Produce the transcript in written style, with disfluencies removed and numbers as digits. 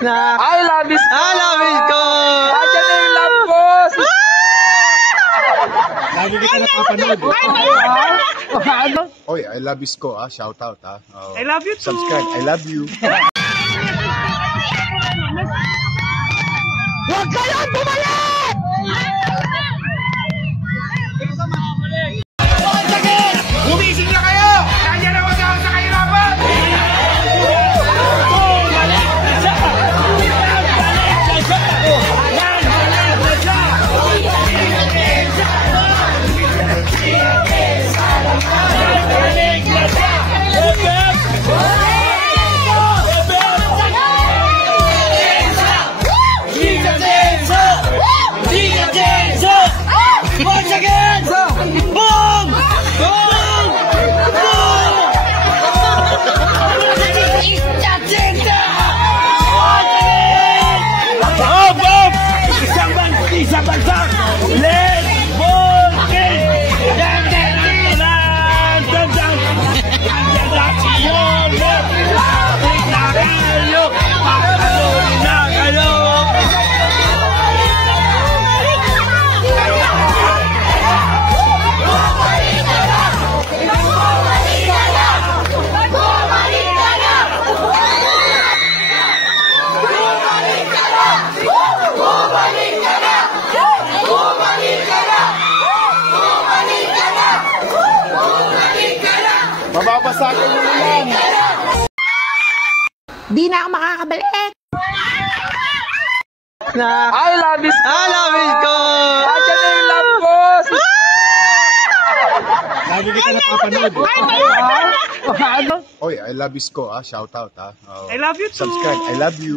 I love you. I love you ko. Nandiyan na yung love ko. Lagi kita napapanood. Ano? Oy, I love you ko, shout out Oh. I love you too. Subscribe, I love you. Huwag kayong bumalik! Gumising na kayo! Nandiyan na wag ako sa kahirapan! Once again! Boom! Boom! Boom! Boom! Boom! Isang bansak! Let's ball game! Mababasagin nyo na yan. Di na ako makakabalik! I love you. I love you ko. Nandiyan na yung love ko. Lagi kita napapanood. Ano? Oy, I love you ko, shout out Oh. I love you too. Subscribe, I love you.